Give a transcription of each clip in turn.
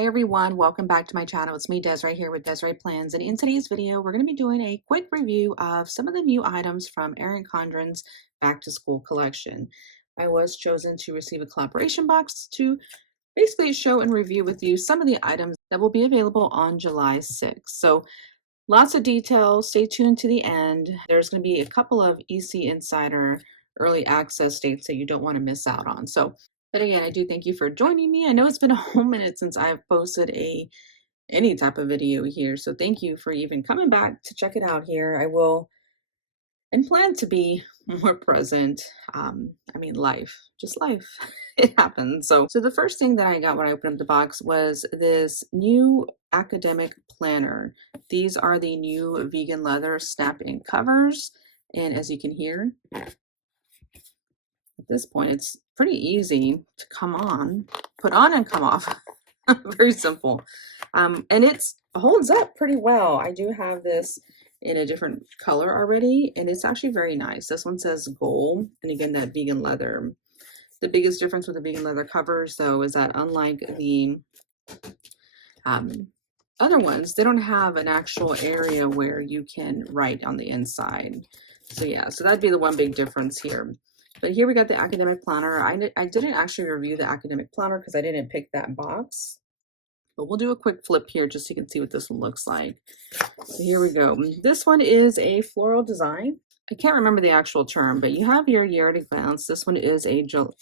Hi everyone, welcome back to my channel. It's me, Desiree, here with DesireePlans, and in today's video, we're going to be doing a quick review of some of the new items from Erin Condren's Back to School collection. I was chosen to receive a collaboration box to basically show and review with you some of the items that will be available on July 6th. So lots of details. Stay tuned to the end. There's going to be a couple of EC Insider early access dates that you don't want to miss out on. But again, I do thank you for joining me. I know it's been a whole minute since I've posted any type of video here. So thank you for even coming back to check it out here. I will and plan to be more present. Just life. It happens. So the first thing that I got when I opened up the box was this new academic planner. These are the new vegan leather snap-in covers. And as you can hear, at this point, it's pretty easy to put on and come off. Very simple. And it holds up pretty well. I do have this in a different color already, and it's actually very nice. This one says gold, and again, that vegan leather. The biggest difference with the vegan leather covers, though, is that unlike the other ones, they don't have an actual area where you can write on the inside. So yeah, so that'd be the one big difference here. But here we got the academic planner. I didn't actually review the academic planner because I didn't pick that box. But we'll do a quick flip here just so you can see what this one looks like. So here we go. This one is a floral design. I can't remember the actual term, but you have your year at a glance. This one is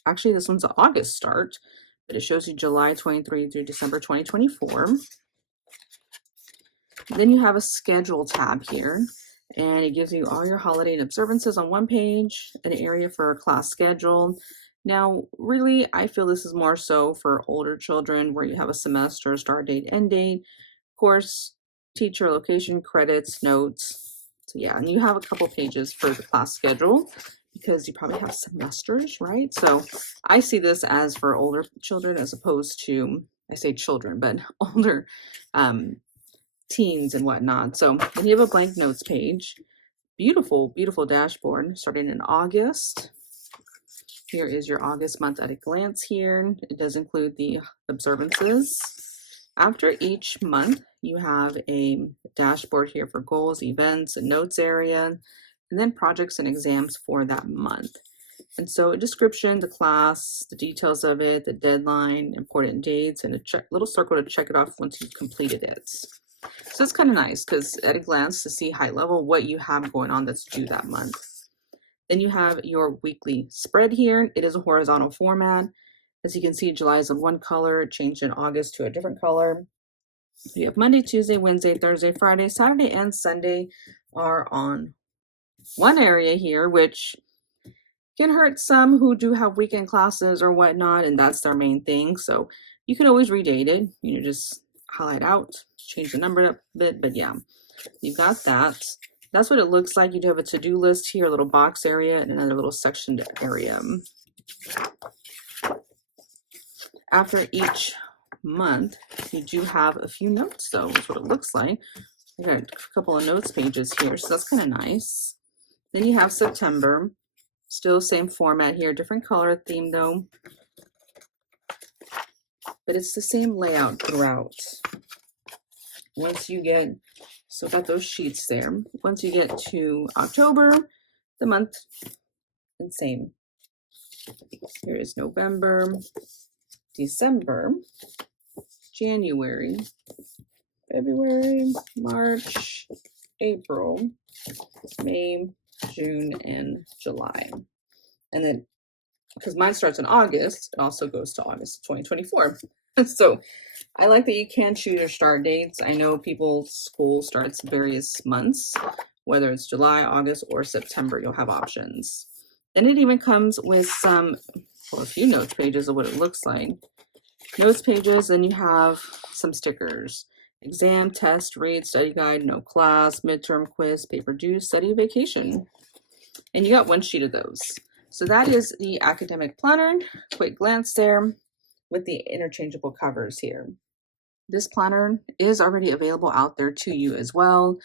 actually this one's an August start, but it shows you July 23 through December 2024. Then you have a schedule tab here, and it gives you all your holiday and observances on one page, an area for a class schedule. Now, really, I feel this is more so for older children where you have a semester, start date, end date, course, teacher, location, credits, notes. So yeah, and you have a couple pages for the class schedule because you probably have semesters, right? So I see this as for older children as opposed to, I say children, but older teens and whatnot. So then you have a blank notes page. Beautiful, beautiful dashboard starting in August. Here is your August month at a glance here. It does include the observances. After each month, you have a dashboard here for goals, events, and notes area, and then projects and exams for that month. And so a description, the class, the details of it, the deadline, important dates, and a little circle to check it off once you've completed it. So it's kind of nice because at a glance to see high level what you have going on that's due that month. Then you have your weekly spread here. It is a horizontal format. As you can see, July is in one color, it changed in August to a different color. So you have Monday, Tuesday, Wednesday, Thursday, Friday, Saturday, and Sunday are on one area here, which can hurt some who do have weekend classes or whatnot, and that's their main thing. So you can always redate it, just highlight out, change the number a bit, but yeah, you've got that. That's what it looks like. You do have a to-do list here, a little box area, and another little sectioned area. After each month, you do have a few notes, though. That's what it looks like. I got a couple of notes pages here, so that's kind of nice. Then you have September. Still same format here, different color theme, though. But it's the same layout throughout. So got those sheets there. Once you get to October, the month, and same. Here is November, December, January, February, March, April, May, June, and July. And then, because mine starts in August, it also goes to August 2024. So I like that you can choose your start dates. I know people's school starts various months, whether it's July, August, or September, you'll have options. Then it even comes with a few notes pages of what it looks like. Notes pages, then you have some stickers. Exam, test, read, study guide, no class, midterm quiz, paper due, study vacation. And you got one sheet of those. So that is the academic planner. Quick glance there with the interchangeable covers here. This planner is already available out there to you as well,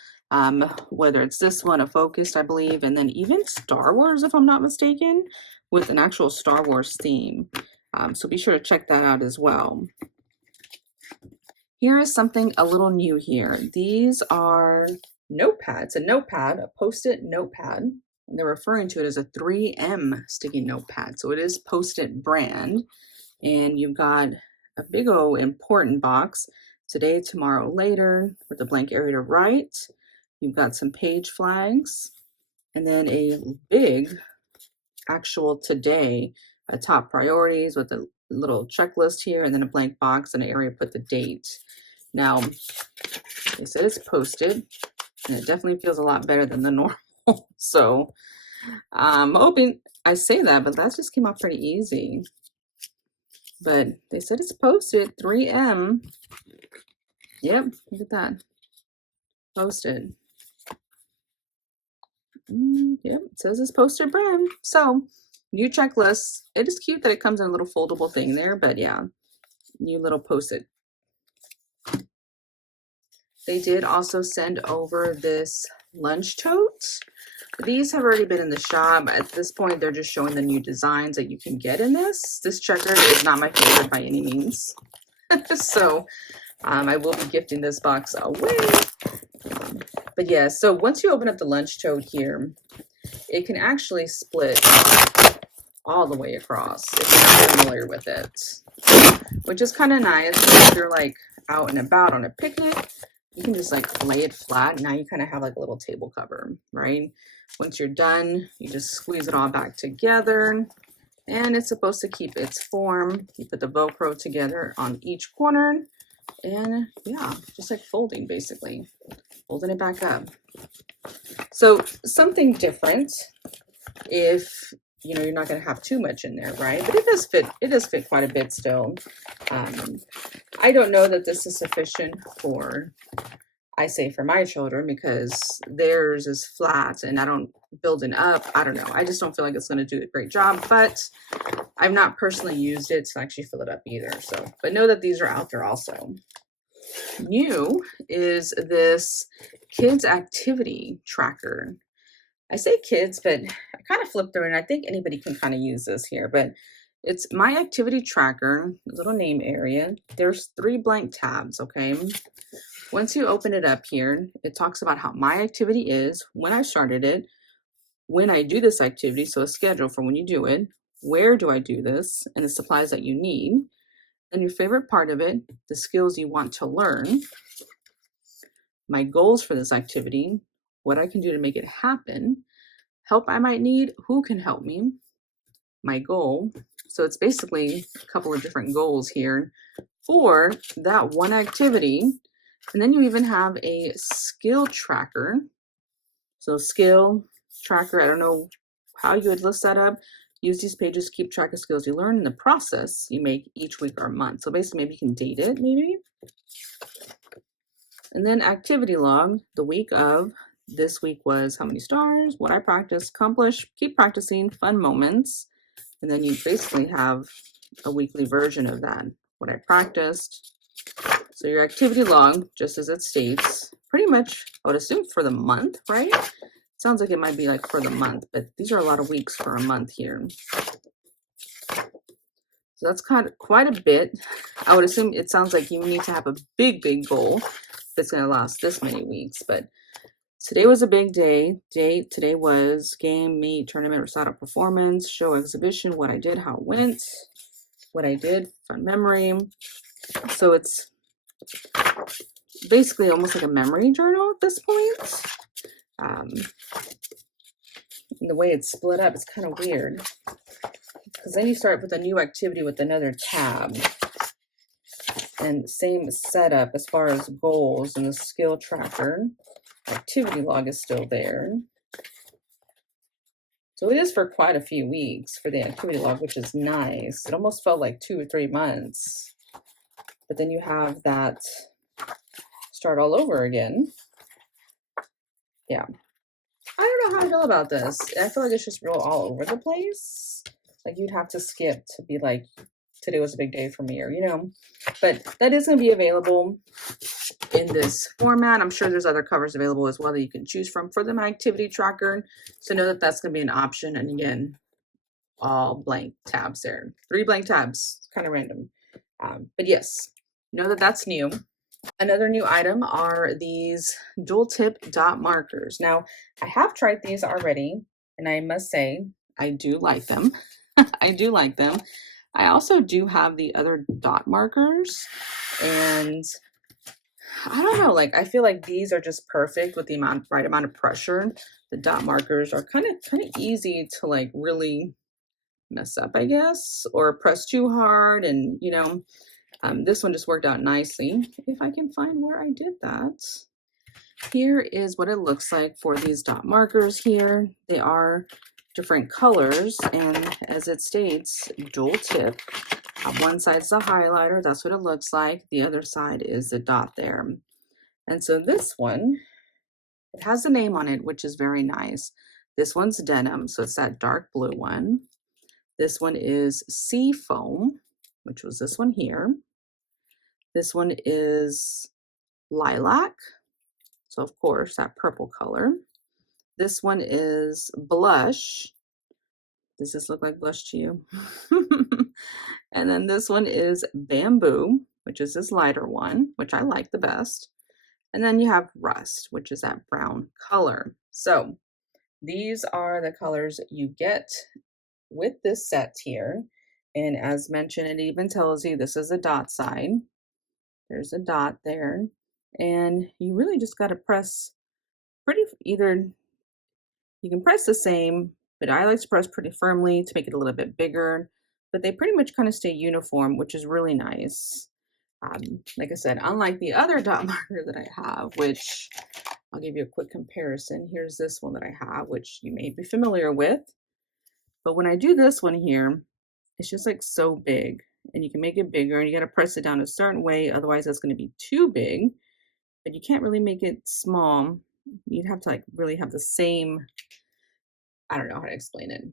whether it's this one, a focused, I believe, and then even Star Wars, if I'm not mistaken, with an actual Star Wars theme. So be sure to check that out as well. Here is something a little new here. These are notepads, a notepad, a Post-it notepad. And they're referring to it as a 3M sticky notepad. So it is Post-it brand. And you've got a big old important box. Today, tomorrow, later, with a blank area to write. You've got some page flags. And then a big actual today, top priorities with a little checklist here, and then a blank box and an area to put the date. Now, they said it's posted, and it definitely feels a lot better than the normal. So I'm hoping I say that, but that just came out pretty easy. But they said it's posted, 3M. Yep, look at that. Posted. Yep, it says it's Posted brand. So, new checklist. It is cute that it comes in a little foldable thing there, but yeah, new little Post-it. They did also send over this lunch tote. These have already been in the shop. At this point, they're just showing the new designs that you can get in this. This checker is not my favorite by any means. So I will be gifting this box away. But yeah, so once you open up the lunch tote here, it can actually split all the way across if you're not familiar with it, which is kind of nice if you're like out and about on a picnic. You can just like lay it flat. Now you kind of have like a little table cover, right? Once you're done, you just squeeze it all back together, and it's supposed to keep its form. You put the Velcro together on each corner, and yeah, just like folding, basically folding it back up. So something different if you know you're not going to have too much in there, right? But it does fit quite a bit still. I don't know that this is sufficient for, I say for my children, because theirs is flat and I don't building up. I don't know. I just don't feel like it's going to do a great job, but I've not personally used it to actually fill it up either. So, but know that these are out there also. New is this kids activity tracker. I say kids, but I kind of flipped through and I think anybody can kind of use this here, but it's my activity tracker, little name area. There's 3 blank tabs, okay? Once you open it up here, it talks about how my activity is, when I started it, when I do this activity, so a schedule for when you do it, where do I do this, and the supplies that you need, and your favorite part of it, the skills you want to learn, my goals for this activity, what I can do to make it happen, help I might need, who can help me, my goal. So it's basically a couple of different goals here for that one activity. And then you even have a skill tracker. So skill tracker, I don't know how you would list that up. Use these pages to keep track of skills you learn in the process you make each week or month. So basically maybe you can date it maybe. And then activity log, the week of, this week was how many stars, what I practiced, accomplished, keep practicing, fun moments. And then you basically have a weekly version of that, what I practiced. So your activity log, just as it states, pretty much, I would assume for the month, right? Sounds like it might be like for the month, but these are a lot of weeks for a month here. So that's kind of quite a bit. I would assume it sounds like you need to have a big goal if it's going to last this many weeks. But today was a big day. Today was game, meet, tournament, recital, performance, show, exhibition, what I did, how it went, what I did, fun memory. So it's basically almost like a memory journal at this point. The way it's split up is kind of weird, because then you start with a new activity with another tab, and same setup as far as goals, and the skill tracker activity log is still there. So it is for quite a few weeks for the activity log, which is nice. It almost felt like 2 or 3 months, but then you have that start all over again. Yeah, I don't know how I feel about this. I feel like it's just real all over the place. Like you'd have to skip to be like, today was a big day for me, or, you know, but that is going to be available in this format. I'm sure there's other covers available as well that you can choose from for the My Activity Tracker. So know that that's going to be an option. And again, all blank tabs there. 3 blank tabs, kind of random. But yes, know that that's new. Another new item are these dual tip dot markers. Now, I have tried these already, and I must say, I do like them. I do like them. I also do have the other dot markers, and I don't know, like I feel like these are just perfect with the right amount of pressure. The dot markers are kind of easy to like really mess up, I guess, or press too hard, and this one just worked out nicely. If I can find where I did that. Here is what it looks like for these dot markers here. They are different colors, and as it states, dual tip. One side's the highlighter, that's what it looks like. The other side is the dot there. And so this one, it has a name on it, which is very nice. This one's denim, so it's that dark blue one. This one is sea foam, which was this one here. This one is lilac, so of course that purple color. This one is blush. Does this look like blush to you? And then this one is bamboo, which is this lighter one, which I like the best. And then you have rust, which is that brown color. So these are the colors you get with this set here. And as mentioned, it even tells you this is a dot side. There's a dot there. And you really just got to press either you can press the same, but I like to press pretty firmly to make it a little bit bigger. But they pretty much kind of stay uniform, which is really nice. Like I said, unlike the other dot marker that I have, which I'll give you a quick comparison. Here's this one that I have, which you may be familiar with. But when I do this one here, it's just like so big, and you can make it bigger, and you got to press it down a certain way. Otherwise, that's going to be too big, but you can't really make it small. You'd have to like really have the same, I don't know how to explain it.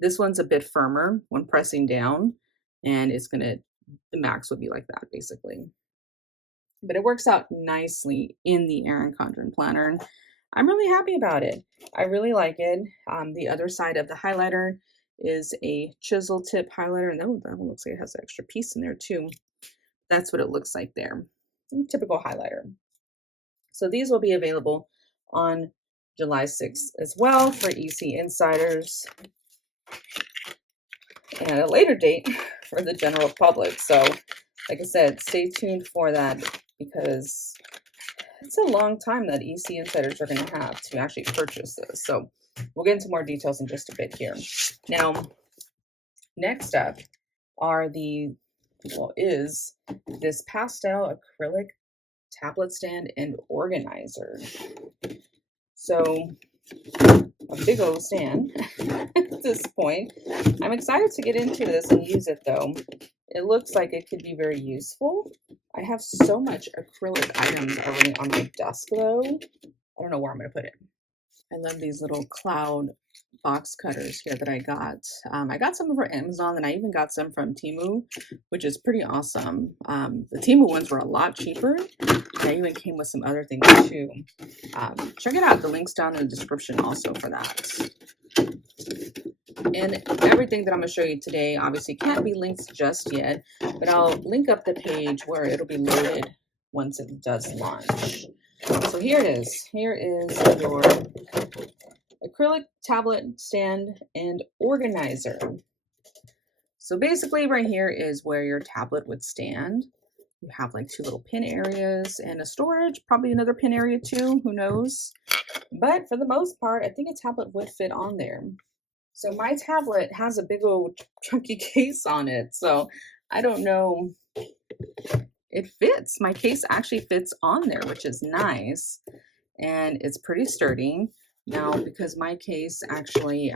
This one's a bit firmer when pressing down, and the max would be like that basically. But it works out nicely in the Erin Condren planner. I'm really happy about it. I really like it. The other side of the highlighter is a chisel tip highlighter, and that one looks like it has an extra piece in there too. That's what it looks like there. Typical highlighter. So these will be available on July 6th as well for EC Insiders, and at a later date for the general public. So like I said, stay tuned for that, because it's a long time that EC Insiders are going to have to actually purchase this. So we'll get into more details in just a bit here. Now, next up is this pastel acrylic tablet stand and organizer. So a big old stand at this point. I'm excited to get into this and use it though. It looks like it could be very useful. I have so much acrylic items already on my desk though. I don't know where I'm going to put it. I love these little cloud box cutters here that I got. I got some from Amazon, and I even got some from Temu, which is pretty awesome. The Temu ones were a lot cheaper. They even came with some other things too. Check it out. The link's down in the description also for that. And everything that I'm going to show you today obviously can't be linked just yet, but I'll link up the page where it'll be loaded once it does launch. So here it is. Here is your acrylic tablet stand and organizer. So basically right here is where your tablet would stand. You have like two little pin areas and a storage, probably another pin area too, who knows. But for the most part, I think a tablet would fit on there. So my tablet has a big old chunky case on it. So I don't know. It fits. My case actually fits on there, which is nice. And it's pretty sturdy. Now, because my case actually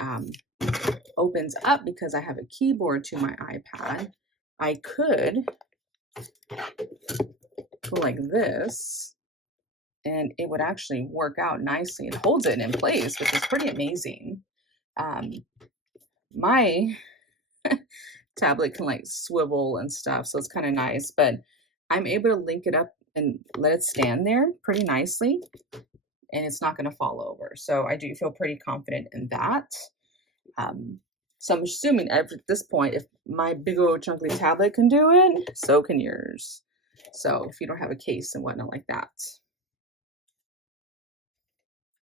opens up because I have a keyboard to my iPad, I could go like this, and it would actually work out nicely. It holds it in place, which is pretty amazing. My tablet can like swivel and stuff, so it's kind of nice, but I'm able to link it up and let it stand there pretty nicely, and it's not going to fall over. So I do feel pretty confident in that. So I'm assuming at this point, if my big old chunky tablet can do it, so can yours. So if you don't have a case and whatnot like that.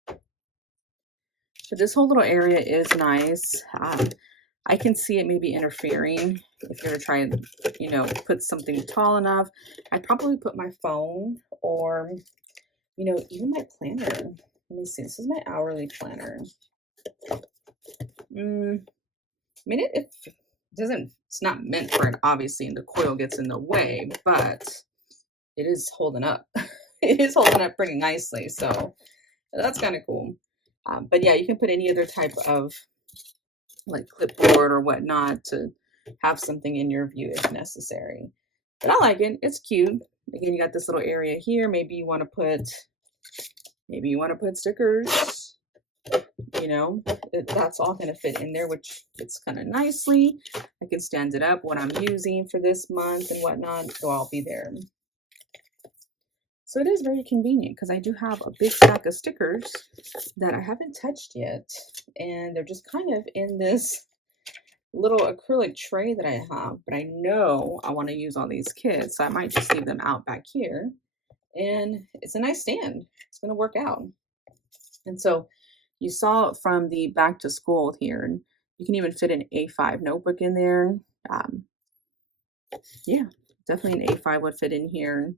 But this whole little area is nice. I can see it maybe interfering if you're trying to, you know, put something tall enough. I'd probably put my phone or, you know, even my planner. Let me see. This is my hourly planner. I mean, it doesn't, it's not meant for it, obviously, and the coil gets in the way, but it is holding up. It is holding up pretty nicely. So that's kind of cool. But yeah, you can put any other type of like clipboard or whatnot to have something in your view if necessary. But I like it. It's cute. Again, you got this little area here. Maybe you want to put stickers. You know, that's all going to fit in there, which fits kind of nicely. I can stand it up, what I'm using for this month and whatnot. They'll all be there. So it is very convenient because I do have a big stack of stickers that I haven't touched yet. And they're just kind of in this little acrylic tray that I have. But I know I want to use all these kits. So I might just leave them out back here. And it's a nice stand. It's going to work out. And so you saw from the back to school here, you can even fit an A5 notebook in there. Yeah, definitely an A5 would fit in here.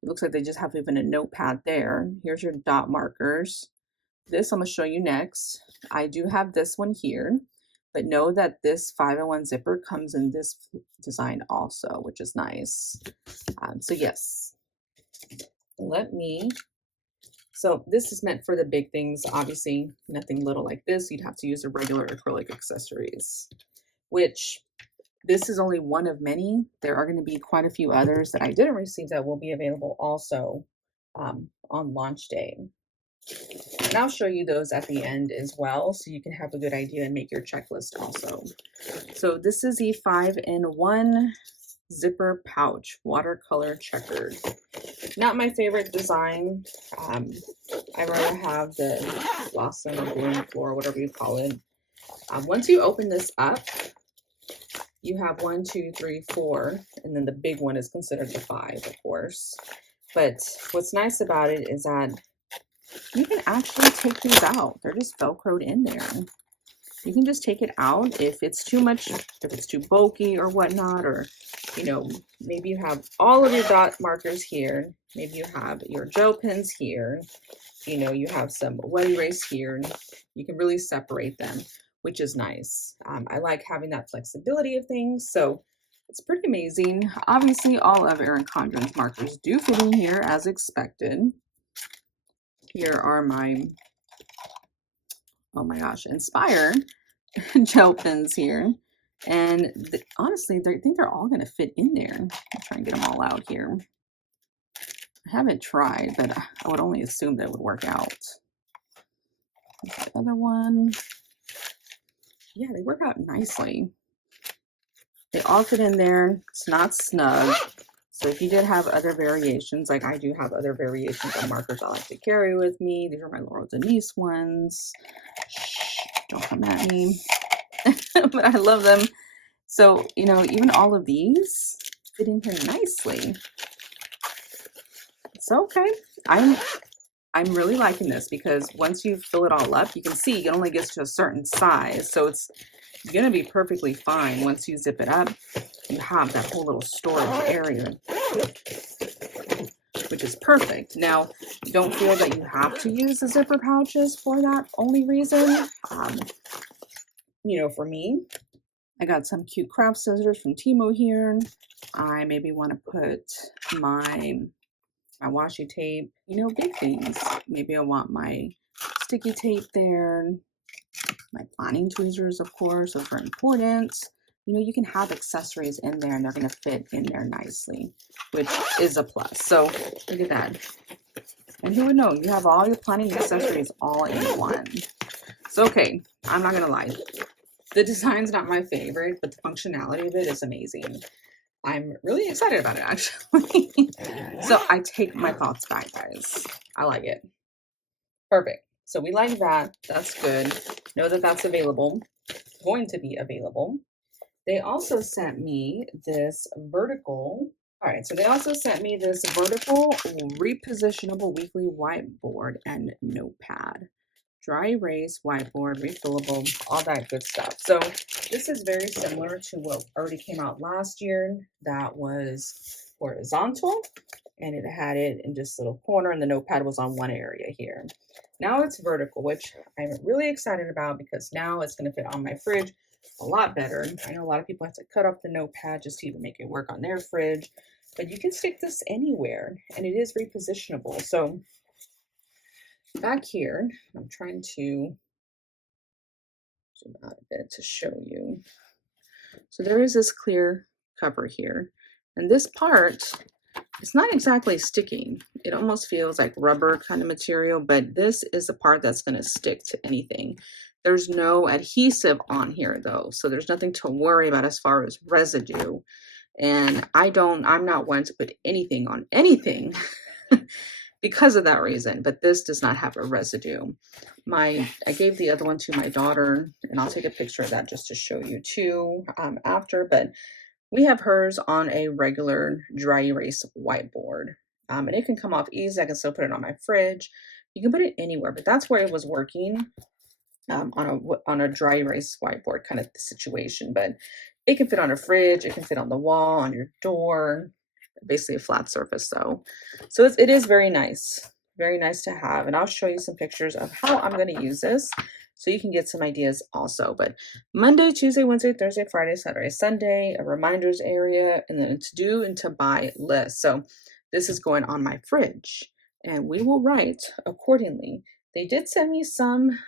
It looks like they just have even a notepad there. Here's your dot markers. This I'm going to show you next. I do have this one here, but know that this 5-in-1 zipper comes in this design also, which is nice. So yes, so this is meant for the big things. Obviously, nothing little like this. You'd have to use the regular acrylic accessories, which this is only one of many. There are going to be quite a few others that I didn't receive that will be available also on launch day. And I'll show you those at the end as well, so you can have a good idea and make your checklist also. So this is the 5-in-1 zipper pouch, watercolor checkered. Not my favorite design. I rather have the blossom or bloom floor, whatever you call it. Once you open this up, you have 1, 2, 3, 4, and then the big one is considered the 5, of course. But what's nice about it is that you can actually take these out. They're just Velcroed in there. You can just take it out if it's too much, if it's too bulky or whatnot, or, you know, maybe you have all of your dot markers here. Maybe you have your gel pens here. You know, you have some wet erase here. You can really separate them, which is nice. I like having that flexibility of things. So it's pretty amazing. Obviously, all of Erin Condren's markers do fit in here as expected. Here are my, oh my gosh, Inspire gel pens here. And honestly, I think they're all going to fit in there. I'll try and get them all out here. I haven't tried, but I would only assume that it would work out. There's the other one. Yeah, they work out nicely. They all fit in there. It's not snug. So if you did have other variations, like I do have other variations of markers I like to carry with me. These are my Laurel Denise ones. Shh, don't come at me. But I love them. So, you know, even all of these fit in here nicely. So, okay. I'm really liking this because once you fill it all up, you can see it only gets to a certain size. So it's going to be perfectly fine. Once you zip it up, you have that whole little storage area, which is perfect. Now, don't feel that you have to use the zipper pouches for that only reason. You know, for me, I got some cute craft scissors from Timo here. I maybe want to put my washi tape, you know, big things. Maybe I want my sticky tape there. My planning tweezers, of course, those are important. You know, you can have accessories in there and they're going to fit in there nicely, which is a plus. So look at that. And who would know? You have all your planning accessories all in one. So, okay, I'm not going to lie. The design's not my favorite, but the functionality of it is amazing. I'm really excited about it, actually. So I take my thoughts back, guys. I like it. Perfect. So we like that. That's good. Know that that's available. Going to be available. They also sent me this vertical All right, so they also sent me this vertical repositionable weekly whiteboard and notepad. Dry erase, whiteboard, refillable, all that good stuff. So this is very similar to what already came out last year. That was horizontal, and it had it in just a little corner, and the notepad was on one area here. Now it's vertical, which I'm really excited about because now it's going to fit on my fridge a lot better. I know a lot of people have to cut off the notepad just to even make it work on their fridge, but you can stick this anywhere, and it is repositionable. So back here, I'm trying to zoom out a bit to show you. So there is this clear cover here, and this part, it's not exactly sticking. It almost feels like rubber kind of material, but this is the part that's going to stick to anything. There's no adhesive on here though, so there's nothing to worry about as far as residue. And I'm not one to put anything on anything because of that reason, but this does not have a residue. I gave the other one to my daughter, and I'll take a picture of that just to show you too after, but we have hers on a regular dry erase whiteboard, and it can come off easy. I can still put it on my fridge. You can put it anywhere, but that's where it was working on a dry erase whiteboard kind of situation. But it can fit on a fridge, it can fit on the wall, on your door, basically a flat surface. So it is very nice to have. And I'll show you some pictures of how I'm going to use this so you can get some ideas also. But Monday, Tuesday, Wednesday, Thursday, Friday, Saturday, Sunday, a reminders area, and then a to do and to buy list. So this is going on my fridge, and we will write accordingly. They did send me some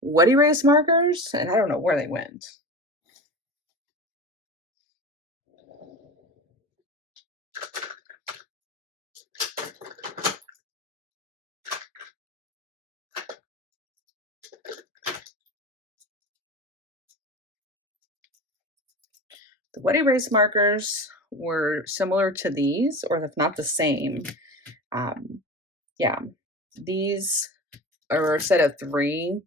wet erase markers, and I don't know where they went. The wet erase markers were similar to these, or if not the same. Yeah, these are a set of 3,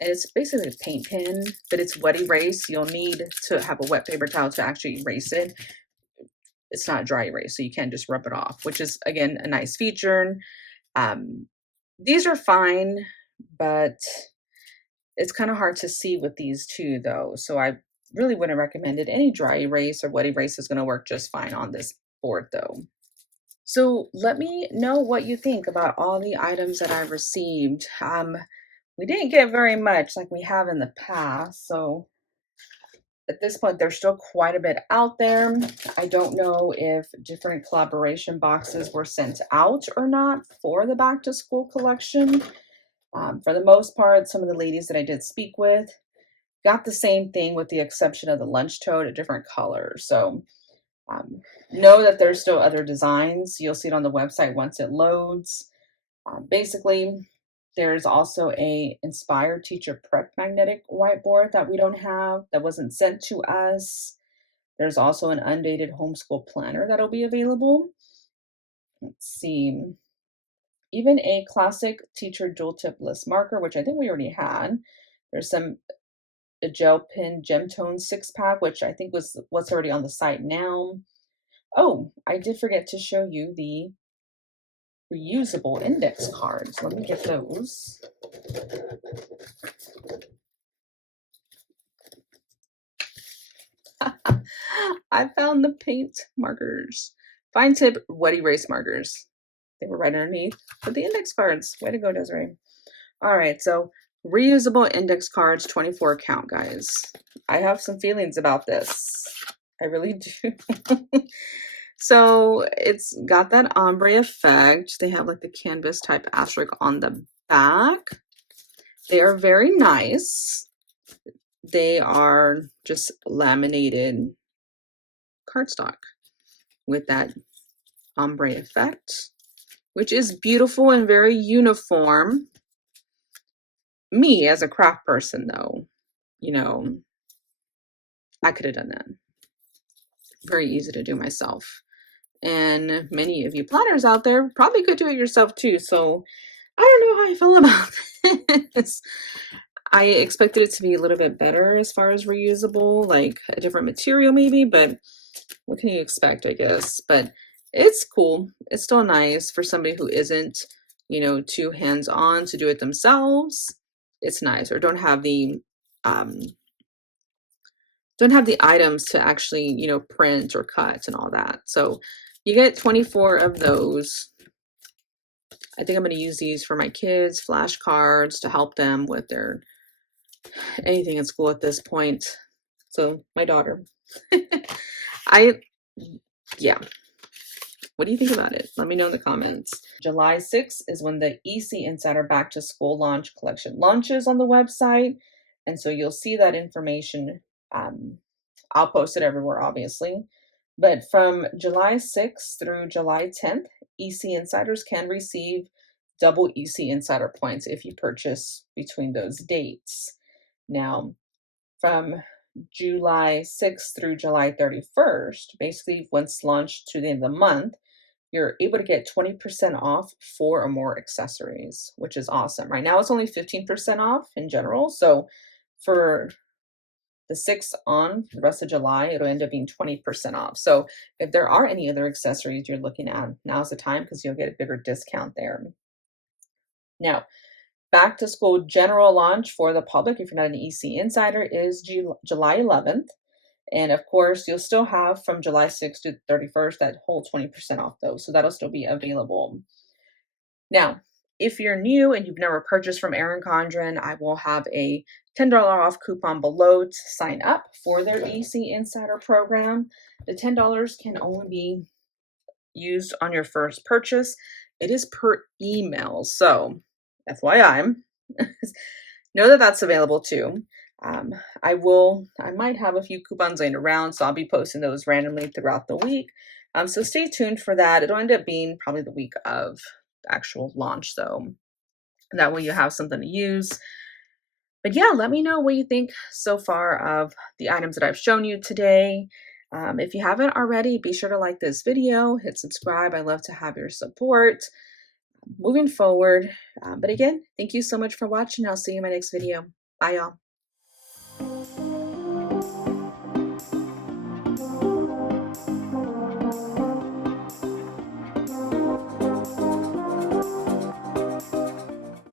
and it's basically a paint pen, but it's wet erase. You'll need to have a wet paper towel to actually erase it. It's not dry erase, so you can't just rub it off, which is, again, a nice feature. These are fine, but it's kind of hard to see with these two, though, so I really wouldn't recommend it. Any dry erase or wet erase is going to work just fine on this board, though. So let me know what you think about all the items that I received. We didn't get very much like we have in the past, so at this point, there's still quite a bit out there. I don't know if different collaboration boxes were sent out or not for the back to school collection. For the most part, some of the ladies that I did speak with got the same thing with the exception of the lunch tote, a different color. So know that there's still other designs. You'll see it on the website once it loads. Basically, there's also a inspired teacher prep magnetic whiteboard that we don't have, that wasn't sent to us. There's also an undated homeschool planner that'll be available. Let's see. Even a classic teacher dual tip list marker, which I think we already had. There's a gel pen gem tone 6-pack, which I think was what's already on the site now. Oh, I did forget to show you the reusable index cards. Let me get those. I found the paint markers. Fine tip wet erase markers. They were right underneath. But the index cards. Way to go, Desiree. All right, so reusable index cards, 24 count, guys. I have some feelings about this. I really do. So it's got that ombre effect. They have like the canvas type asterisk on the back. They are very nice. They are just laminated cardstock with that ombre effect, which is beautiful and very uniform. Me as a craft person, though, you know, I could have done that. Very easy to do myself. And many of you planners out there probably could do it yourself too. So I don't know how I feel about this. I expected it to be a little bit better as far as reusable, like a different material maybe, but what can you expect, I guess? But it's cool. It's still nice for somebody who isn't, too hands-on to do it themselves. It's nice, or um don't have the items to actually, print or cut and all that. So you get 24 of those. I think I'm going to use these for my kids, flashcards to help them with their anything in school at this point. So my daughter, I, yeah. What do you think about it? Let me know in the comments. July 6th is when the EC Insider Back to School Launch Collection launches on the website. And so you'll see that information. I'll post it everywhere, obviously. But from July 6th through July 10th, EC Insiders can receive double EC Insider points if you purchase between those dates. Now, from July 6th through July 31st, basically once launched to the end of the month, you're able to get 20% off 4 or more accessories, which is awesome. Right now it's only 15% off in general. So for the 6th on the rest of July, it'll end up being 20% off. So if there are any other accessories you're looking at, now's the time because you'll get a bigger discount there. Now, back to school general launch for the public, if you're not an EC Insider, is July 11th. And of course, you'll still have from July 6th to 31st that whole 20% off those. So that'll still be available. Now, if you're new and you've never purchased from Erin Condren, I will have a $10 off coupon below to sign up for their EC Insider program. The $10 can only be used on your first purchase. It is per email. So FYI, know that that's available too. I might have a few coupons laying around, so I'll be posting those randomly throughout the week. So stay tuned for that. It'll end up being probably the week of the actual launch, though. That way you have something to use. But yeah, let me know what you think so far of the items that I've shown you today. If you haven't already, be sure to like this video, hit subscribe. I love to have your support moving forward. But again, thank you so much for watching. I'll see you in my next video. Bye, y'all.